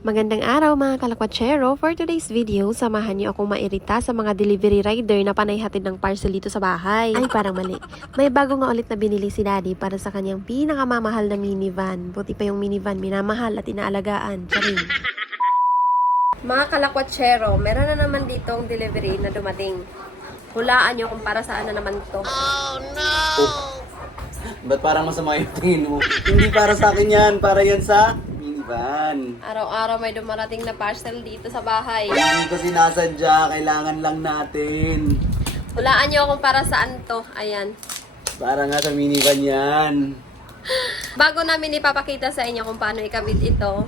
Magandang araw mga kalakwatsero. For today's video, samahan niyo akong mairita sa mga delivery rider na panay hatid ng parcel dito sa bahay. Ay, parang mali. May bago nga ulit na binili si Daddy para sa kanyang pinakamamahal na minivan. Buti pa yung minivan, minamahal at inaalagaan. Charing. Mga kalakwatsero, meron na naman ditong delivery na dumating. Hulaan niyo kung para saan na naman to. Oh no! Ba't parang masama yung tingin mo? Hindi para sa akin yan, para yan sa minivan. Araw-araw may dumarating na parcel dito sa bahay. Hindi ko sinasadya, kailangan lang natin. Hulaan niyo kung para saan to. Ayan. Para nga sa minivan yan. Bago namin ipapakita sa inyo kung paano ikabit ito,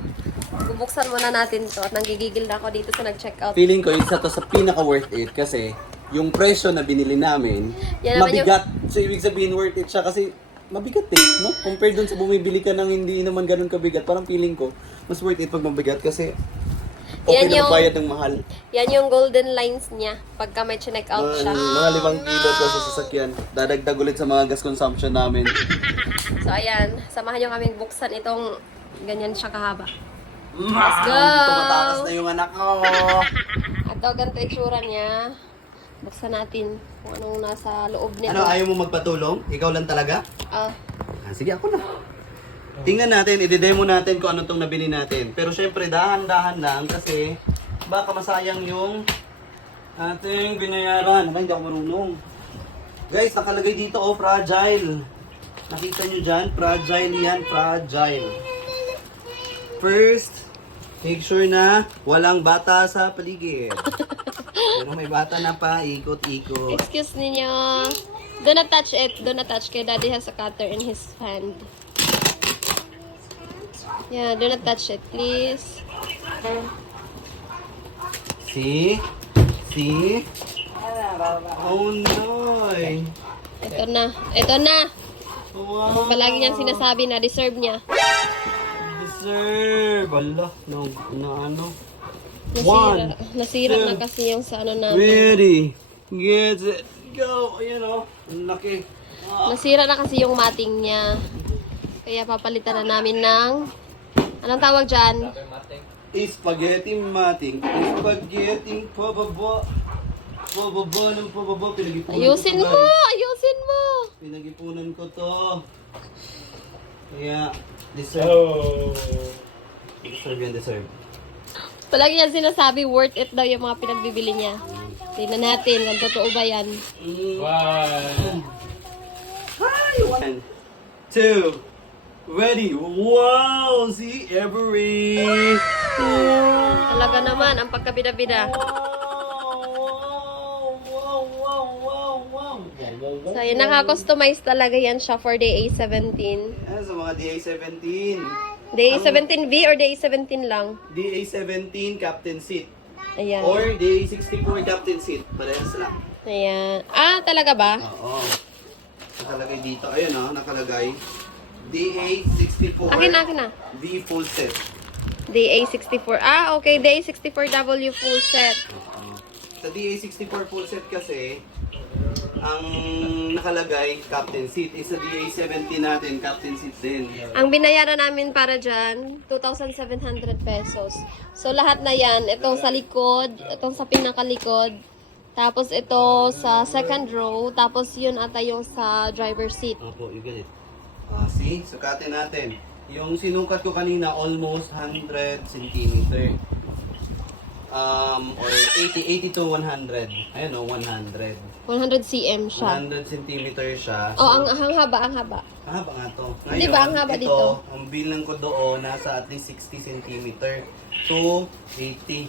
bubuksan muna natin to at nanggigigil na ako dito sa nag-checkout. Feeling ko isa to sa pinaka worth it kasi yung presyo na binili namin, Yan naman mabigat. So ibig sabihin worth it siya kasi mabigat eh, no? Compared dun sa bumibili ka ng hindi naman ganun kabigat, parang feeling ko, mas worth it pag mabigat kasi okay Yan na yung- magbayad ng mahal. Yan yung golden lines niya pagka may check out siya. Mga 5 kilo to sa sasakyan. Dadagdag ulit sa mga gas consumption namin. So ayan, samahan nyo kaming buksan itong ganyan siya kahaba. Let's go! Tumatakas na yung anak ko! At ito, ganito itsura niya. Buksan natin kung anong nasa loob nito. Ano, ayaw mo magpatulong? Ikaw lang talaga? Ah, Sige, ako na. Tingnan natin, i-demo natin kung ano tong nabili natin. Pero syempre, dahan-dahan lang kasi baka masayang yung ating binayaran. Naman, hindi ako marunong. Guys, nakalagay dito, oh, fragile. Nakita nyo dyan? Fragile yan, fragile. First, make sure na walang bata sa paligid. Pero may bata na pa, ikot-ikot. excuse ninyo. Do not touch it. Do not touch. Kaya Daddy has a cutter in his hand. Yeah, do not touch it, please. See? See? Oh no! Ito na. Ito na. Wow! Palagi niyang sinasabi na deserve niya. Deserve! Ala, na ano? Nasira. Nasira na two, kasi yung sa ano namin. Ready! Get it! Go! Ayan o. Ang laki. Nasira na kasi yung mating niya. Kaya papalitan na namin ng... Anong tawag dyan? Spaghetti mating. Spaghetti pababa. Pababa ng pababa. Pinagipunan Ayusin ko to, mo! guys. Ayusin mo! Pinagipunan ko to. Kaya, deserve. Deserve yan, deserve. Palagi niya sinasabi worth it daw yung mga pinagbibili niya. Tingnan natin kung totoo ba yan. One, two, ready. Wow! See, every. Talaga naman, ang pagkabida-bida. So, yun, naka-customize talaga yan siya for day A17. Yan, sa mga DA-17. Day A17V or day A17 lang? DA-17 captain seat. Ayan. Or DA-64 captain seat. Parehas lang. Ayan. Ah, talaga ba? Oo. Nakalagay dito. Ayun o, nakalagay. DA-64 Akin na. V full set. Day A64. Ah, okay. Day A64W full set. Oo. Sa DA-64 full set kasi, ang nakalagay captain seat. Sa DA-70 natin, captain seat din. Ang binayaran namin para dyan, 2,700 pesos. So, lahat na yan. Itong sa likod, itong sa pinakalikod, tapos ito sa second row, tapos yun ata yung sa driver seat. Opo, you get it. See, sukatin natin. Yung sinukat ko kanina, almost 100 cm. Or 80 to 100. Ayun o, 100. 100 cm siya. 100 cm siya. Oh, ang haba. Ah, ba nga to? Di ba, ang haba dito? Ang bilang ko doon, nasa at least 60 cm to 80.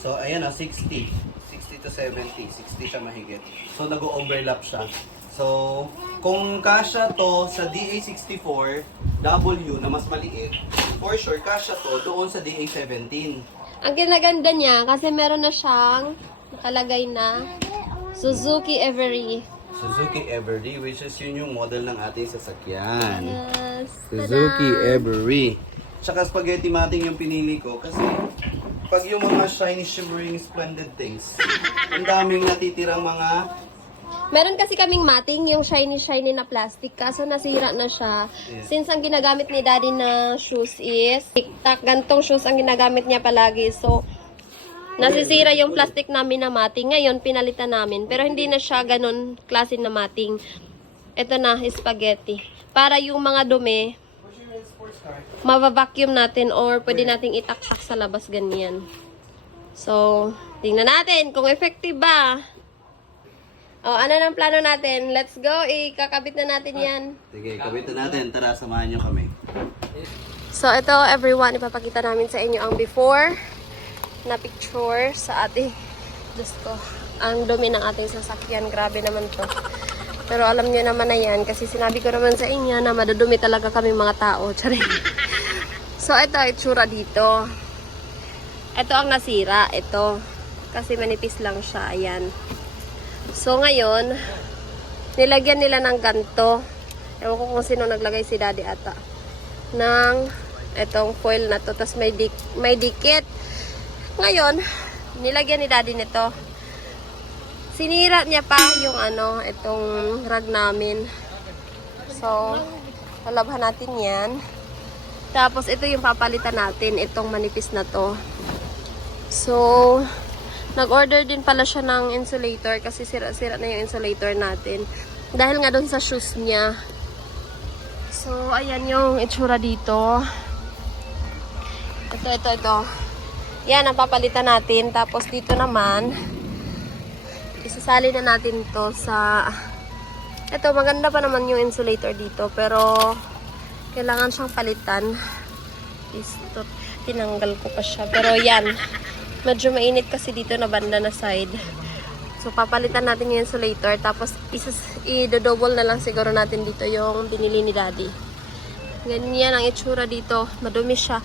So, ayan o, 60. 60 to 70. 60 siya mahigit. So, nag-overlap siya. So, kung kasya to sa DA64W na mas maliit, for sure, kasya to doon sa DA17. Ang kinaganda niya, kasi meron na siyang nakalagay na Suzuki Every. Suzuki Every, which is yun yung model ng ating sasakyan. Yes. Suzuki Tada! Every. Tsaka spaghetti mating yung pinili ko kasi pag yung mga shiny, shimmering, splendid things, ang daming natitirang mga Meron kasi kaming mating, yung shiny na plastic, kaso nasira na siya. Yeah. Since ang ginagamit ni Daddy na shoes is TikTok, gantong shoes ang ginagamit niya palagi. So, nasisira yung plastic namin na mating. Ngayon, pinalitan namin. Pero hindi na siya ganun klase na mating. Ito na, spaghetti. Para yung mga dumi, mabavacuum natin or pwede nating itaktak sa labas ganyan. So, tingnan natin kung effective ba. O, ano ng plano natin? Let's go, ikakabit na natin yan. Sige, kabitan natin. Tara, samahan nyo kami. So, ito everyone, ipapakita namin sa inyo ang before na picture sa ating, Diyos ko, ang dumi ng ating sasakyan. Grabe naman to. Pero alam niyo naman na yan kasi sinabi ko naman sa inyo na madadumi talaga kami mga tao. Charing. So, ito, itsura dito. Ito ang nasira. Ito. Kasi manipis lang siya. Ayan. So, ngayon, nilagyan nila ng ganto. Ewan ko kung sino naglagay, si Daddy ata. Ng itong foil na to. Tapos may dikit. Ngayon, nilagyan ni Daddy nito. Sinira niya pa yung itong rag namin. So, lalabhan natin yan. Tapos, ito yung papalitan natin. Itong manipis na to. So, nag-order din pala siya ng insulator kasi sira-sira na yung insulator natin. Dahil nga doon sa shoes niya. So, ayan yung itsura dito. Ito. Yan, ang papalitan natin. Tapos, dito naman, isasali na natin to sa... Ito, maganda pa naman yung insulator dito. Pero, kailangan siyang palitan. Ito, tinanggal ko pa siya. Pero, yan. Medyo mainit kasi dito na banda na side. So, papalitan natin yung insulator. Tapos, i-double na lang siguro natin dito yung binili ni Daddy. Ganyan ang itsura dito. Madumi siya.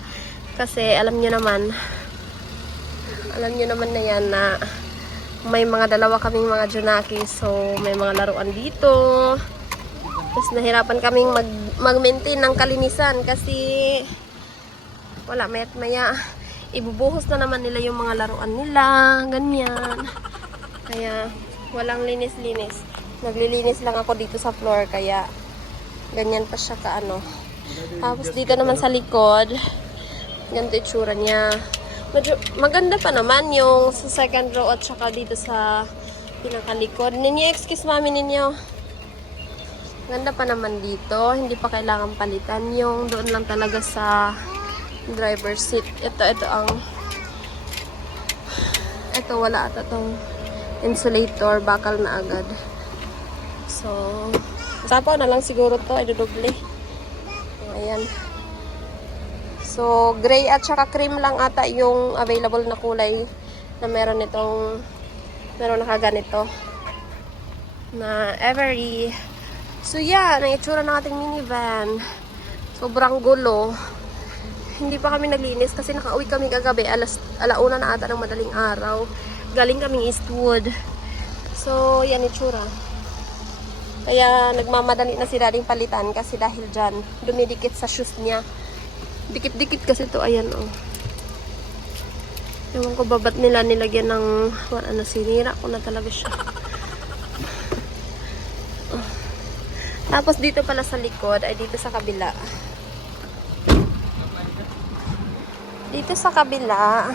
Kasi, alam nyo naman na yan na may mga dalawa kaming mga Junaki. So, may mga laruan dito. Tapos, nahirapan kaming mag-maintain ng kalinisan. Kasi, wala, maya ibubuhos na naman nila yung mga laruan nila, ganyan. Kaya, walang linis-linis. Naglilinis lang ako dito sa floor, kaya ganyan pa siya Tapos dito naman sa likod, ganito itsura niya. Medyo maganda pa naman yung sa second row at saka dito sa pinakalikod. Ninyo, excuse mami ninyo. Ganda pa naman dito, hindi pa kailangan palitan. Yung doon lang talaga sa driver seat. Ito wala ata tong insulator, bakal na agad. So, sapaw na lang siguro to, idudoble. Ayan. So, gray at saka cream lang ata yung available na kulay na meron nakaganito na Every. So, yan, ang itsura ng ating minivan. Sobrang gulo. Hindi pa kami naglinis kasi nakauwi kami kagabi, alauna na ata ng madaling araw. Galing kaming Eastwood. So, yan itsura. Kaya nagmamadali na si Daddy palitan kasi dahil dyan, dumidikit sa shoes niya. Dikit-dikit kasi to, ayan Ewan ko babat nila nilagyan ng, sinira ko na talaga siya. Tapos dito pala sa likod, ay dito sa kabila. Dito sa kabila,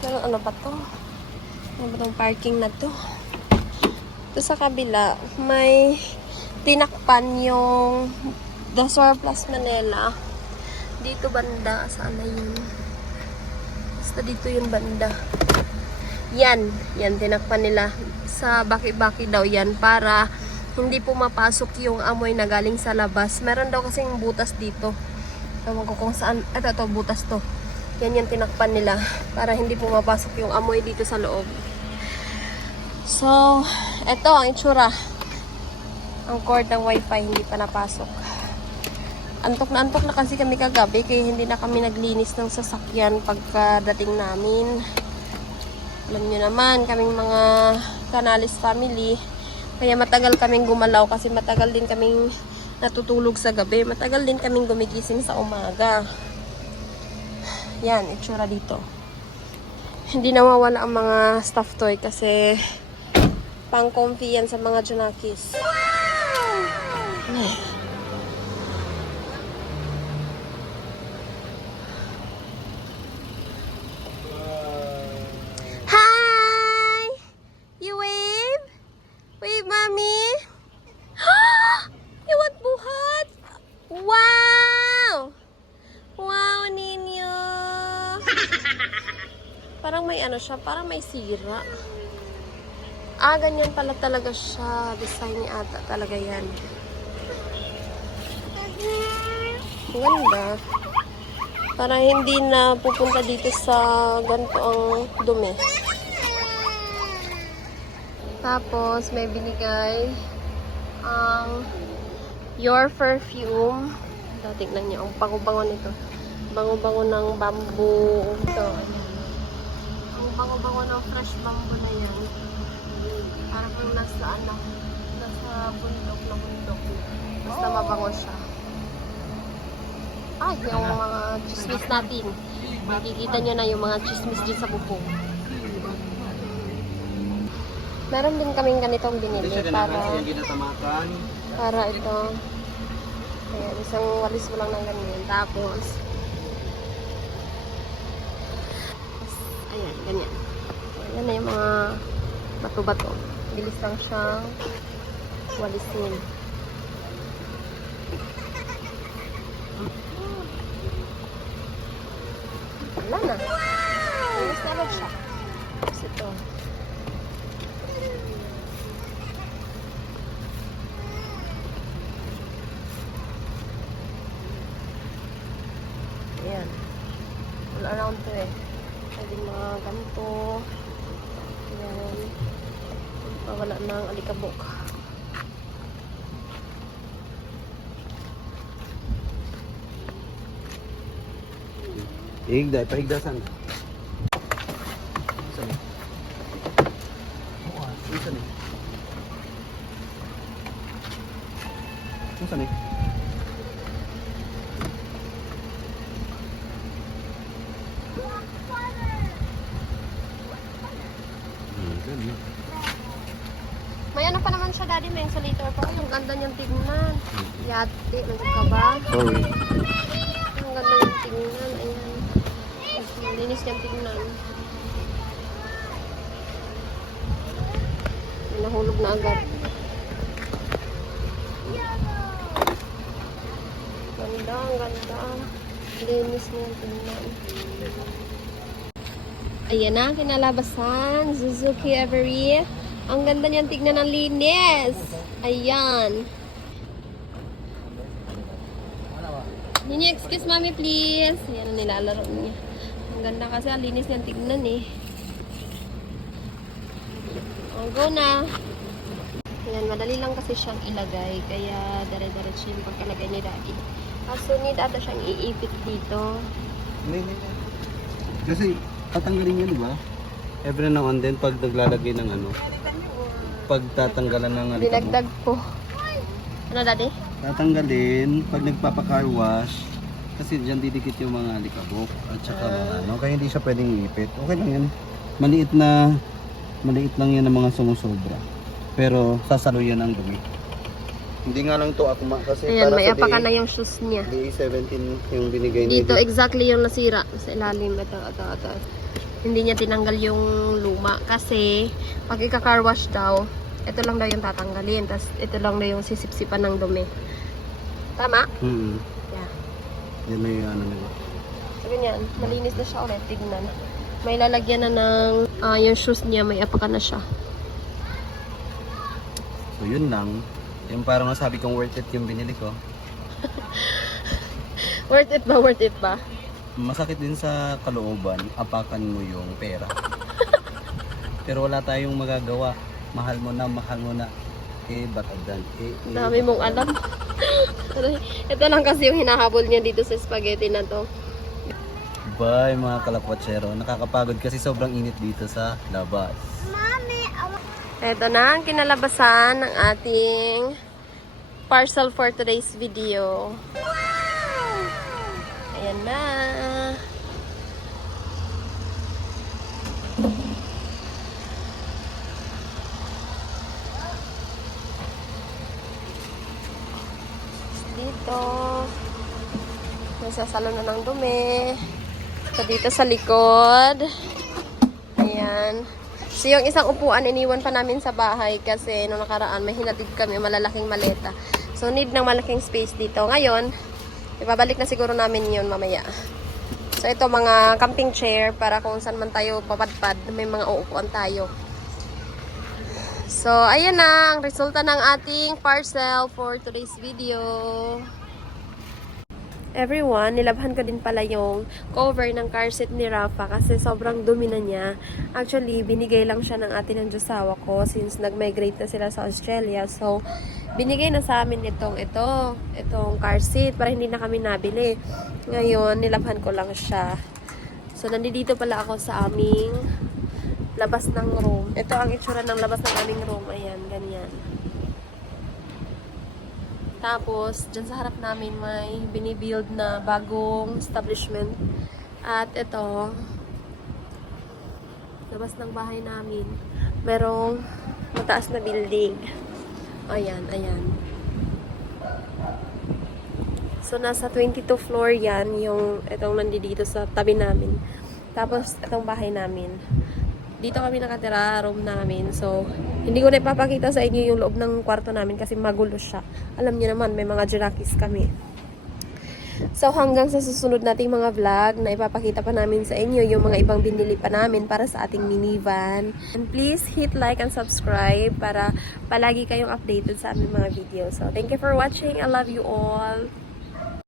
pero ano ba to? Ano ba tong parking na to? Dito sa kabila, may tinakpan yung The Surplus Manila. Dito banda, saan na yun? Basta dito yung banda. Yan, tinakpan nila. Sa baki-baki daw yan para hindi pumapasok yung amoy na galing sa labas. Meron daw kasing butas dito. Ewan ko kung saan. Ito, butas to. Yan tinakpan nila. Para hindi pumapasok yung amoy dito sa loob. So, ito ang itsura. Ang cord ng wifi hindi pa napasok. Antok na kasi kami kagabi. Kaya hindi na kami naglinis ng sasakyan pagkadating namin. Alam nyo naman, kaming mga Canales family. Kaya matagal kaming gumalaw kasi matagal din kaming natutulog sa gabi. Matagal din kaming gumigising sa umaga. Yan, itsura dito. Hindi nawawala ang mga stuffed toy kasi Pang comfy yan sa mga junakis. Hi! You wave? Wave, mommy? Iwat buhat! Wow! Wow, ninyo! Parang may ano siya, parang may sira. Ah, ganyan pala talaga siya. Design niya ata talaga yan. Ang ganda. Para hindi na pupunta dito sa ganito ang dumi. Tapos, may binigay ang Your Perfume. Ito, tignan niyo. Ang bango-bango nito. Bango-bango ng bamboo. Ito. Ang bango-bango ng fresh bamboo na yan. Parang kung nasa ano, nasa bundok na bundok. Basta mabango siya. Ah, yung mga chismis natin. Makikita nyo na yung mga chismis din sa bubong. Meron din kaming ganitong binili para ito. Ayan, isang walis mo lang ng ganyan. Tapos, ayan, ganyan. Ayan na yung mga bato-bato. Bilis lang siyang walisin. Wala na. Ayos na lang siya. Tapos ito. Ayan. All around to eh. Pwede mga ganito. Ayan. Wala ng alikabok. Higda, pahigdasan. Saan eh? Saan eh? Saan eh? May ano pa naman siya, daddy, may insulator pa. Ang ganda niyang tignan. Yati, nandiyan ka ba? Sorry. Ang ganda niyang tignan. Ayan. Linis niyang tignan. May nahulog na agad. Ganda, ang ganda. Linis niyang tignan. Ayan na, kinalabasan. Suzuki Every. Ang ganda niyang tignan ng linis. Ayan. Nini, excuse mommy please. Ayan ang nilalaro niya. Ang ganda kasi ang linis niyang tignan eh. Oh, go na. Ayan, madali lang kasi siyang ilagay. Kaya dire-diretso yung pagkalagay ni daddy. Kaso need ata siyang iipit dito. Hindi. Kasi tatanggalin yun, di ba? Every now and then, pag naglalagay ng ano, pag tatanggalan ng alikabok. Dinagdag ko. Ano daddy? Tatanggalin pag nagpapa-car wash kasi diyan didikit yung mga alikabok at saka mga ano, kaya hindi siya pwedeng ipit. Okay lang yan. Maliit lang yan ng mga sumusobra. Pero sasaluyan ang dumi. Hindi nga lang to akma kasi Ayan, para may sa apakan na yung shoes niya. DA17 yung binigay Dito, niya. exactly yung nasira sa ilalim. Ito. Hindi niya tinanggal yung luma. Kasi, pag ika-car wash daw, ito lang daw yung tatanggalin. Tapos, ito lang daw yung sisipsipan ng dumi. Tama? Yeah. Yan na yung ano nila. So, ganyan. Malinis na siya ulit. Tignan. May lalagyan na ng yung shoes niya. May apakan na siya. So yun lang. Yung parang nasabi kong worth it yung binili ko. Worth it ba? Worth it ba? Masakit din sa kalooban, apakan mo yung pera. Pero wala tayong magagawa. Mahal mo na. Batadan. Dami mong alam. Ito lang kasi yung hinahabol niya dito sa spaghetti na to. Bye mga kalakwatsero. Nakakapagod kasi sobrang init dito sa labas. Ito na ang kinalabasan ng ating parcel for today's video. Ayan na. nagsasalo na ng dumi. So, dito sa likod. Ayan. So, yung isang upuan, iniwan pa namin sa bahay kasi nung nakaraan, may hinatid kami, malalaking maleta. So, need ng malaking space dito. Ngayon, ibabalik na siguro namin yun mamaya. So, ito mga camping chair para kung saan man tayo papadpad, may mga uupuan tayo. So, ayan na ang resulta ng ating parcel for today's video. Everyone, nilabhan ko din pala yung cover ng car seat ni Rafa kasi sobrang dumi na niya. Actually, binigay lang siya ng ate ng josawa ko since nag-migrate na sila sa Australia. So, binigay na sa amin itong car seat para hindi na kami nabili. Ngayon, nilabhan ko lang siya. So, nandito pala ako sa aming labas ng room. Ito ang itsura ng labas ng aming room. Ayan, ganyan. Tapos, dyan sa harap namin may binibuild na bagong establishment. At ito, labas ng bahay namin, merong mataas na building. Ayan, ayan. So, nasa 22 floor yan, yung itong nandito sa tabi namin. Tapos, itong bahay namin. Dito kami nakatira, room namin. So, hindi ko na ipapakita sa inyo yung loob ng kwarto namin kasi magulo siya. Alam niyo naman, may mga Jirakis kami. So, hanggang sa susunod nating mga vlog na ipapakita pa namin sa inyo yung mga ibang binili pa namin para sa ating minivan. And please hit like and subscribe para palagi kayong updated sa aming mga videos. So, thank you for watching. I love you all.